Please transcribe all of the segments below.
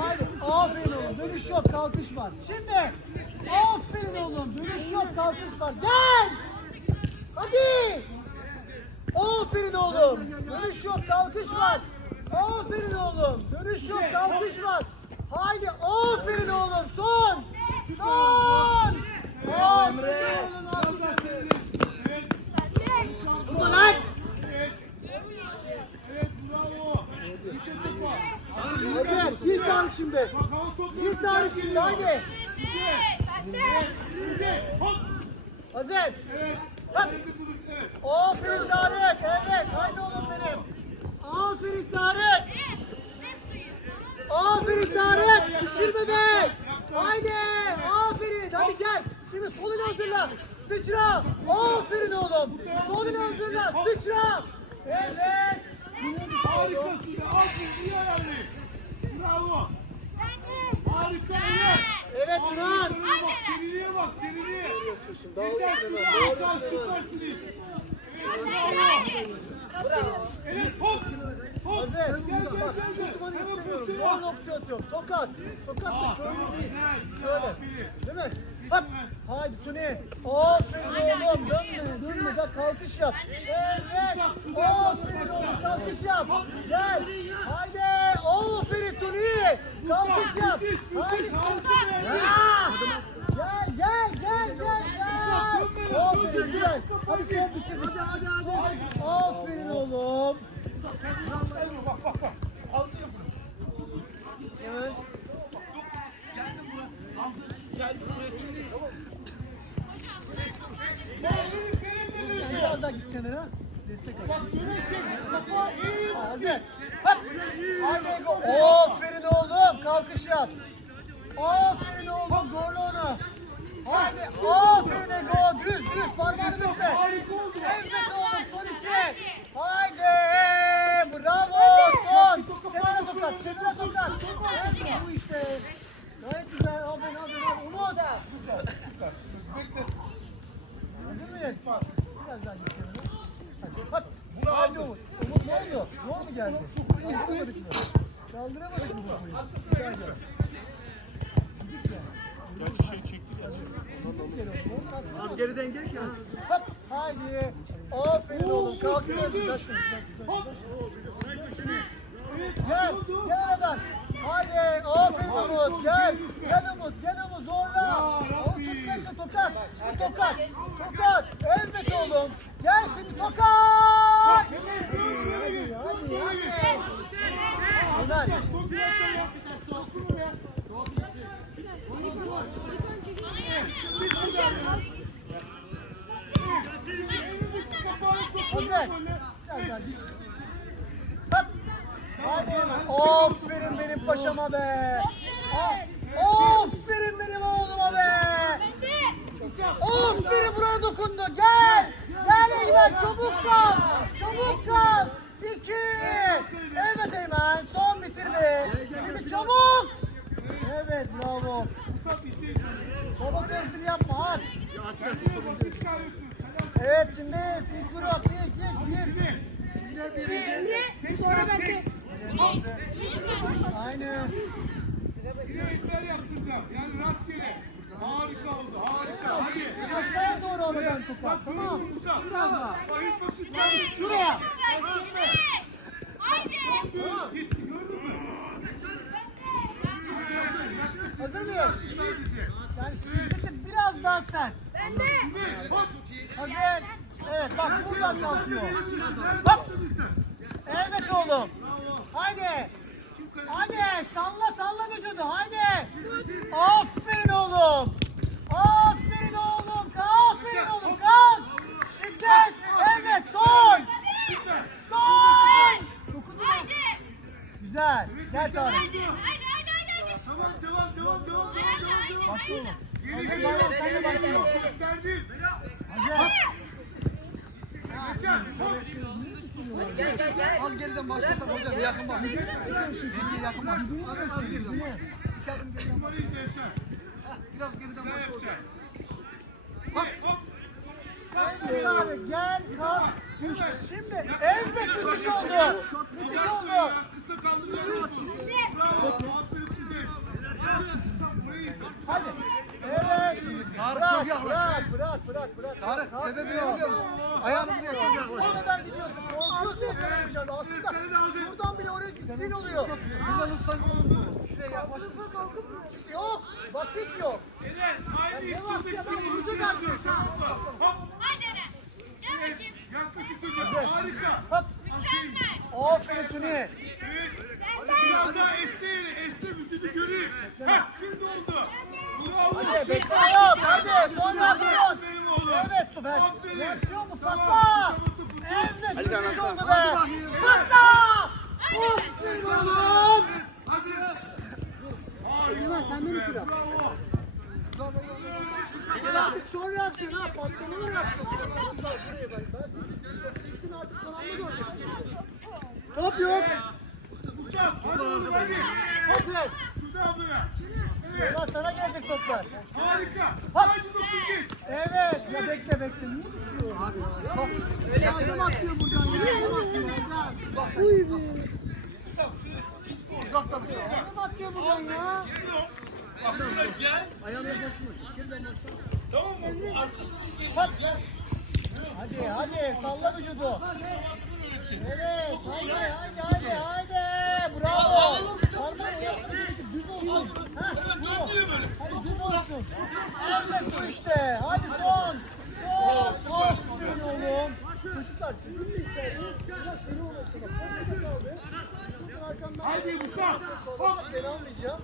Haydi. Aferin oğlum. Dönüş yok. Kalkış var. Şimdi. Aferin oğlum. Dönüş yok. Kalkış var. Gel. Hadi. Aferin oğlum. Dönüş yok. Kalkış var. Aferin oğlum. Dönüş yok. Kalkış var. Haydi. Aferin oğlum. Son. Son. Aferin oğlum. Hadi. Bir tane şimdi. Bir tane şimdi. Haydi. Hazır. Bak. Aferin Tarık. Evet. Haydi oğlum benim. Aferin Tarık. Aferin Tarık. Düşürme be. Haydi. Aferin. Hadi gel. Şimdi solunu hazırla. Sıçra. Aferin oğlum. Solunu hazırla. Sıçra. Evet. Harikasın. Aferin. iyi ayarlayın. Bravo. Harika evet. Evet. Seriliğe bak. Seriliğe bak. Seriliğe. Yeter hemen. Hakan Daha olsun hemen. süpersiniz. Evet hop. Hop. Gel gel gel. gel. Hemen atıyorum. Tokat. Tokat Aa, şöyle tamam, güzel, güzel, Şöyle. Değil mi? Bak. Haydi Tuni. Aferin oğlum. Dönme. Dönme. Bak kalkış yap. Evet. Aferin oğlum. Kalkış yap. Gel. Haydi. Aferin Tuni. Kalkış yap. Haydi. Gel gel gel gel gel. Aferin güzel. Hadi son bitir. Hadi hadi hadi. Aferin oğlum. Bak bak bak. Aldı ya bunu. Evet. Kenara. Destek al. Bak dönecek. Kafa iyi. Hazır. Bak. Aferin oğlum. Kalkış yap. Aferin oğlum. Zorla onu. Haydi. Aferin Ego. Düz düz. Parmağını bükme. Harika oldu. Evet oğlum. Son iki. Haydi. Bravo. Son. Kenara tokat. Kenara tokat. Evet, Bu işte. Gayet güzel. Aferin aferin. Umut. Bekle. Hazır mıyız? Biraz daha git kenara. Hadi. Bak. Haydi Umut. Umut ne oldu? Yol mu geldi? Kaldıramadık mı? Kaldıramadık mı? Gerçi şey çekti ya. Az geriden gel ki. Bak. Haydi. Aferin oğlum. Kalkıyor. Hop. Gel. oldu. Gel aradan. Haydi. Aferin Umut. oldu, Gel. Gel Umut. Gel Umut. Zorla. Ya Rabbi. tokat. Tokat. Tokat. Evet oğlum. Gel şimdi tokat. Böyle git. Hadi, Böyle hadi. git. Güzel. Hadi sen son bir hafta yap. Dokun buraya. Bir güzel ya. Hazır. Gel gel git. Hop. Hadi. Aferin benim paşama be. A- Aferin benim oğluma be. Aferin buraya dokundu. Gel. Gel Eymen çabuk kal. Çabuk kal. İki. Evet Eymen son bitirdi. Hadi çabuk. Evet bravo. Baba gözlü yapma at. Evet kimdeyiz? İlk grup. İlk ilk bir. Emre sonra ben de. Aynı. Yine izler yaptıracağım. Yani rastgele. Harika oldu. Harika. Hadi. Aşağıya doğru alacaksın topu. Tamam. Biraz daha. Şuraya. Haydi. Tamam. Gitti gördün mü? Hazır mıyız? İyi gidecek. Yani şiddeti biraz daha sert. Ben de. Hop. Hazır. Evet bak buradan kalkıyor. sen. Evet oğlum. Haydi. Hadi salla salla vücudu. Haydi. Aferin oğlum. Aferin oğlum. Aferin oğlum. Kalk. Şiddet. Evet son. Son. Haydi. Güzel. Gel. Haydi. Haydi haydi haydi. Başla oğlum. Geri. bayram sen de başla. Yok, gösterdin. Hazır. Yaşar. Hop. Gel gel gel. Az geriden başlasak hocam yakın bak. İki yakın bak. Az, az geriden. İki adım geriden bak. Biraz geriden bak. yapacaksın? Bak abi gel kalk. Şimdi evet müthiş oldu. Müthiş oldu. Kısa kaldırıyor musun? Bravo. Aferin size. Bırak bırak bırak bırak. Tarık Kalkmıyor. sebebi ne biliyor musun? Ayağını buraya çocuğa koy. O kadar gidiyorsun. Korkuyorsun yakalamayacağını. Aslında buradan bile oraya gitsin oluyor. Buradan ıslan Şuraya yaklaştır. Yok. Vakit yok. Eren, aynı Ne bir hızlı hızı vermiyorsun. Hop, Haydi Eren. Gel bakayım. yaklaşık çocuğa. Harika. Hop. Mükemmel. Aferin Suni. Evet. Biraz daha esne yeri, esne vücudu göreyim. Heh, şimdi oldu. Hadi bekle yok. Hadi. Son oğlum. Evet süper. Reaksiyon mu? Tamam, Patla. Evet. Be. Hadi bakayım. Patla. Oğlum. Hadi. Harika sen beni be, sıra. Bravo. Artık son reaksiyon ha. Patlamalı reaksiyon. Buraya bak. Ben seni çıktın artık son anda gördüm. Top yok. Musab, hadi oğlum hadi. Aferin. Suda ablana. Evet. Ulan sana gelecek toplar. Harika. Haydi dokun git. Evet. Ya bekle bekle. Niye düşüyor? Abi çok Öyle adım atıyor buradan ya. Adım atıyor buradan. Uy be. uzakta bir şey. Adım atıyor buradan ya. Aklına gel. Ayağını yaklaştır. Tamam mı? Arkasını Bak. Hadi hadi salla vücudu. Evet haydi haydi haydi haydi. Bravo. Salla düz olsun. Ha, bu. Hadi düz olsun. Evet bu işte. Hadi son. Son. Aferin oğlum. Çocuklar sizin de içeri. Biraz seni uğraştı bak. Haydi Musa. Hop. Ben almayacağım.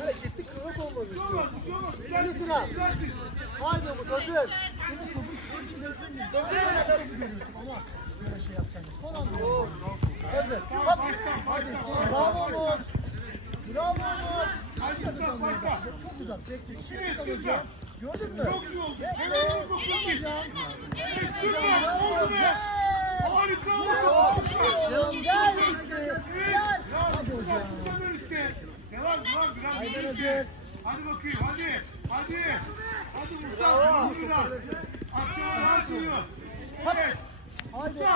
Hareketli kıvrak olmalı. Bir şey olmaz, bir şey olmaz. Haydi Umut hazır. Şimdi topu Dönmeye kadar gidiyorsun ama böyle şey yapacaksın. Son anda. Hazır. Tamam, Hop. baştan, baştan. Bravo Umut. Bravo Umut. Haydi Musa, başla. Çok güzel. Bekle. Şimdi süper. Gördün mü? Çok iyi oldu. Kalacağım. Evet, süper. Oldu be. Harika oldu. Canım gel işte. Gel. Hadi hocam. işte. Devam, devam. Biraz ilerisi. hazır. Hadi bakayım, hadi. Hadi. Hadi Musa, dur biraz. Akşama rahat uyuyor. Evet. Haydi. Musa,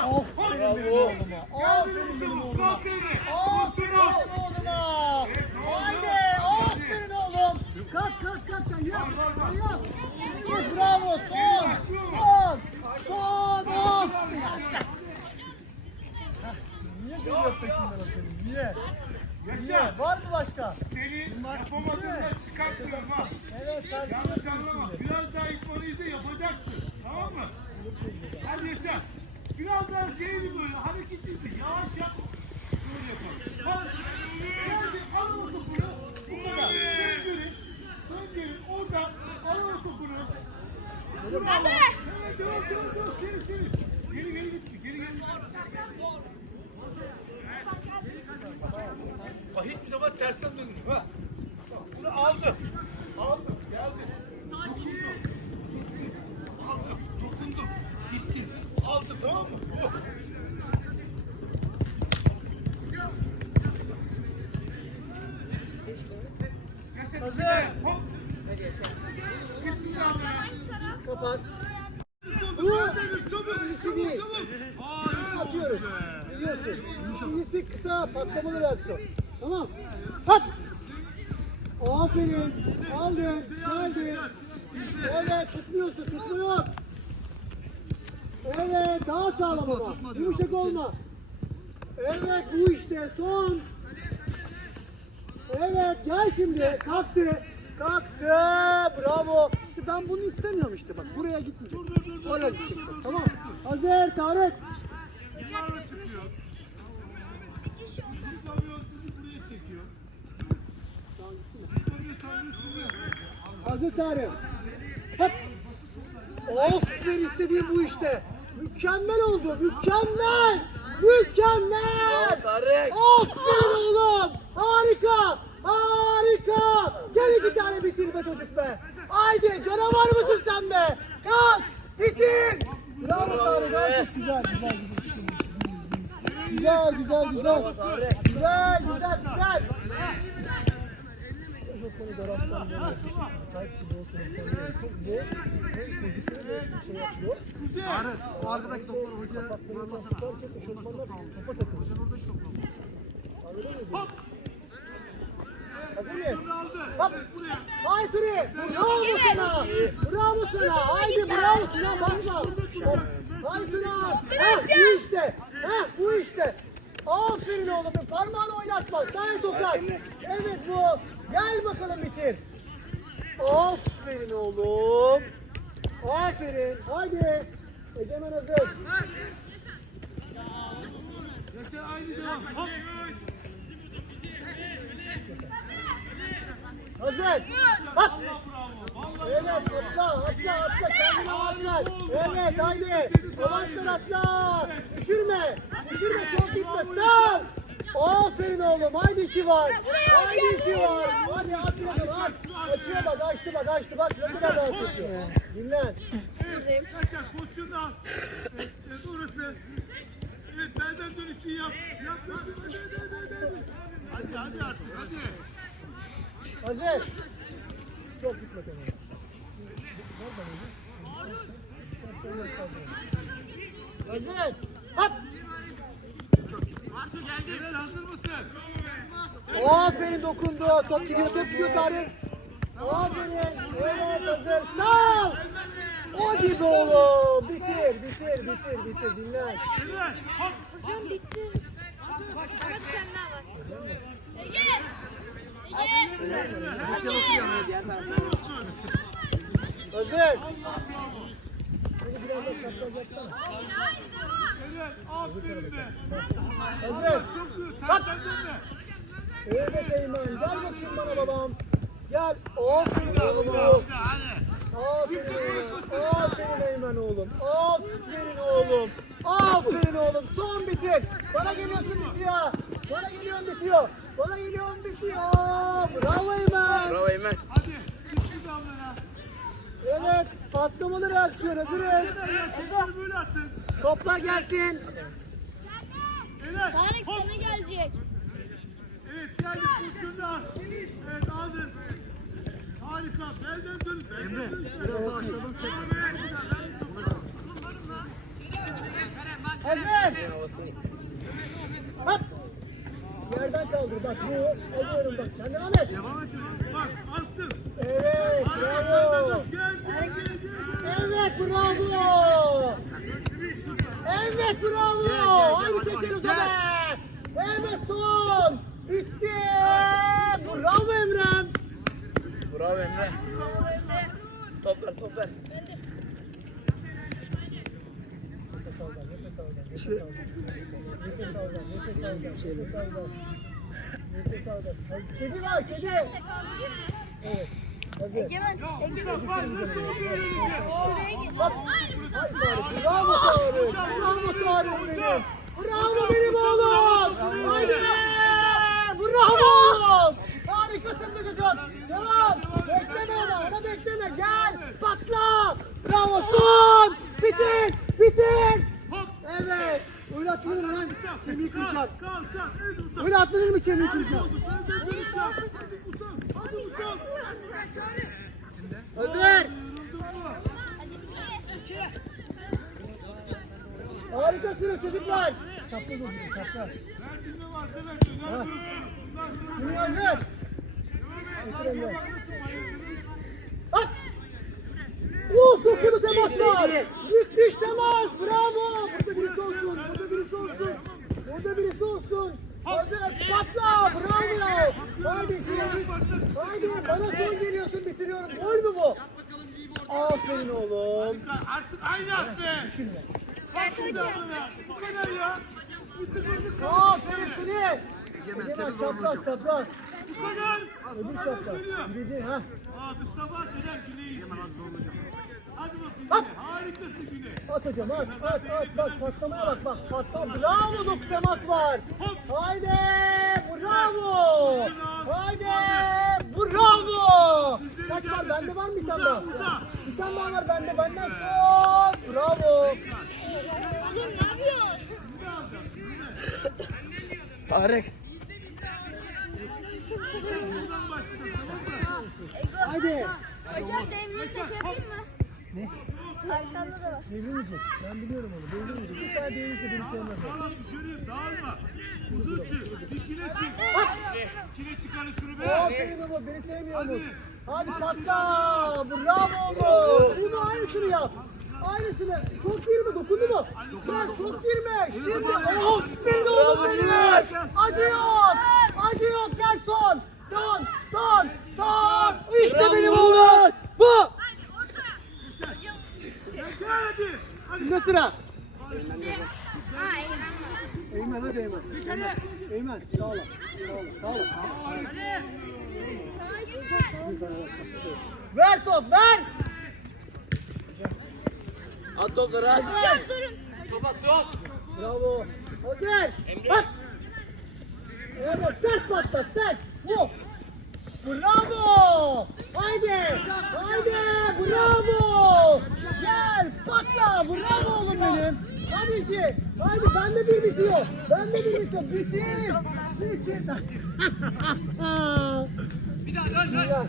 Aferin oğluma. Aferin benim Musa'ma. oğluma. Kalk eline. Aferin Musa'ma. benim oğluma. Evet, ne oldu? Haydi. Hadi. Aferin oğlum. Kalk kalk kalk sen yap. Sen yap. Bravo. Son. Son. Son. Of. Niye geliyor peşinden senin? Niye? Yaşa. Niye? Var mı başka? Seni yapamadığından çıkartmıyorum ha. Evet Yanlış anlama. Biraz daha itmanıyı da yapacaksın. Tamam mı? Hadi yaşa. Biraz daha şeyli böyle hareketli yavaş yap. Böyle yapalım. Hop. Geldi al o topunu. Bu kadar. Geri. Orada al o topunu. Bravo. Evet devam devam devam. Seni seni. Geri geri gitme. Geri geri gitme. Bak hiçbir zaman tersten dönmüyor. Ha. Bak, Bunu aldım. Aldım. Geldi. Aldım. Dokundum. Gitti. Aldım tamam mı? Oh. Hazır. Hop. Kapat. İki değil. Atıyoruz. Biliyorsun. İyisi kısa patlamalı reaksiyon. Tamam. Pat. Aferin. Aldın. Geldi. Evet tutmuyorsun. Tutmuyor. Evet daha sağlam ama. Yumuşak olma. Evet bu işte son. Evet gel şimdi. Kalktı. Kalktı. Bravo. İşte ben bunu istemiyorum işte bak. Buraya gitmeyecek. Oraya gidecek. Tamam. Hazır Tarık. Bunlarla çıkıyor. Sizi tanıyor, sizi buraya çekiyor. Tanıyor, tanıyor sizi. Hazır Tarık. Hop. Aferin istediğim bu işte. Mükemmel oldu. Mükemmel. Mükemmel. Aferin oğlum. Harika. Harika. Gel iki tane bitir be çocuk be. Haydi canavar mısın sen be? Kalk. Bitir. Bravo Tarık. Alkış güzel. Güzel güzel. Güzel güzel güzel. Güzel güzel güzel. Şey. Tarık o arkadaki topları eşofmanlar topa takılır. Anladın mı? Hop. Hazır mıyız? Buraya. Hay Turi. Bravo sana. Bravo sana. Haydi bravo sana. Basma. Hay Turi. Heh bu işte. Heh bu işte. Aferin oğlum. Parmağını oynatma. Sana tokar. Evet bu. Gel bakalım bitir. Aferin oğlum. Aferin. Haydi. Egemen hazır. Yaşar aynı devam. Hop. Hazır. Bak. Allah bravo. Vallahi Evet atla atla atla kendine avans ver. Evet haydi. Avans ver atla. Düşürme. Düşürme çok gitme. Sal. Aferin oğlum. Haydi iki var. Haydi iki var. Hadi at bakalım at. Açıyor bak açtı bak açtı bak. Ne kadar rahat çekiyor. Dinlen. Evet, Yaşar pozisyonu al. Evet, orası. Evet benden dönüşü yap. Yap yap. Hadi hadi hadi hadi. Hadi hadi artık hadi. Hazır. Çok gitme kendine. Hazır. Hop. Evet hazır mısın? Aferin dokundu. Top gidiyor, top gidiyor Tarık. Aferin. Evet hazır. Sal. Hadi be oğlum. Bitir, bitir, bitir, bitir. Hop. Hocam bitti. Aferin be. Hazır. Çok güzel. Bak. Sen benden de. Evet Eymen. Gel bakayım bana babam. Gel. Aferin oğlum. Aferin. Aferin Eymen oğlum. Aferin oğlum. Aferin oğlum. Son bitir. Bana geliyorsun bitiyor. Bana geliyorsun bitiyor. Bana geliyorsun bitiyor. Bravo Eymen. Bravo Eymen. Hadi. Bitti damlaya. Evet. Patlamalı reaksiyon hazırız. Topları böyle atın. Toplar gelsin. Evet. Tarık sana gelecek. Evet geldi pozisyonu al. Evet aldın. Harika. Belden dön. Belden dön. Hazır. Hop. Yerden kaldır bak bu. Alıyorum bak. Sen devam et. Devam et. Bak attın. Evet. Bravo. Evet bravo. Evet bravo. Hadi çekelim sana. Evet son. Bitti. Bravo Emrem. Bravo Emre. Top ver top ver. Kedi var kedi. Evet. Egemen, Egemen. Bak nasıl oluyor. Şuraya git. Hop. Ay Tarık, Bravo Tarık. Bravo Tarık benim. Bravo benim oğlum. Haydi. Bravo oğlum. Harikasın be çocuk. Devam. Bekleme ona. Ona bekleme. Gel. Patla. Bravo. Son. Bitir. Bitir. Hop. Evet. Öyle atılır mı lan? Kemiği kıracak. Kalk kalk. Öyle atılır mı kemiği Mustafa. Hazır. Harikasınız çocuklar. Çapraz olsun. Çapraz. Ver dinleme arkadaşlar. Şimdi hazır. Hop! Uf dokulu temas var. Müthiş temas. Bravo. Burada birisi olsun. Burada birisi olsun. Burada birisi olsun. Hazır. Patla. Bravo. Haydi. Haydi. Bana son geliyorsun. Bitiriyorum. Gol mü bu? Aferin oğlum. Artık aynı attı. Düşünme. Bak şimdi abla. Bu kadar ya. Aferin seni. Egemen çapraz çapraz. Bu kadar. Öbür çapraz. Gidecek ha. Abi sabah kadar güneyi. Hadi bakayım Hop. Güne. Harikasın Güne. At hocam at at at bak patlamaya bak bak patlama bravo dok temas var. Haydi bravo. Haydi bravo. Kaç var? bende var mı bir tane daha? bir tane daha var bende benden son bravo. Oğlum ne yapıyorsun? Tarık. Haydi. Hocam devrilirse şey yapayım mı? Ne? Arkanda da var. devrilmeyecek ben biliyorum onu devrilmeyecek bir tane devrilse beni sevmez Tamam görüyor dağılma. Uzun çık. Dikine çık. Dikine çıkarın şunu be. Aferin Umut beni sevmiyor Umut. Hadi patla. Bravo Umut. Şimdi aynısını yap. Aynısını. Çok girme dokundu mu? Gel çok girme. Şimdi aferin oğlum benim. Acı yok. Acı yok gel son. Son. Son. Son. İşte benim oğlum. Bu. Gel Ne sıra? Eymen hadi Eymen. Eymen. Eymen sağ ol. Sağ ol. Sağ ol. Ver top ver. At topları at. Çok durun. Top at top. Bravo. Hazır. Bak. Evet sert patla sert. Vur. Bravo. Haydi. Haydi. Bravo. Gel patla. Bravo oğlum benim. Hadi ki. Haydi bende bir bitiyor. Bende bir bitiyor. Bitir. Bitir. bir daha dön dön.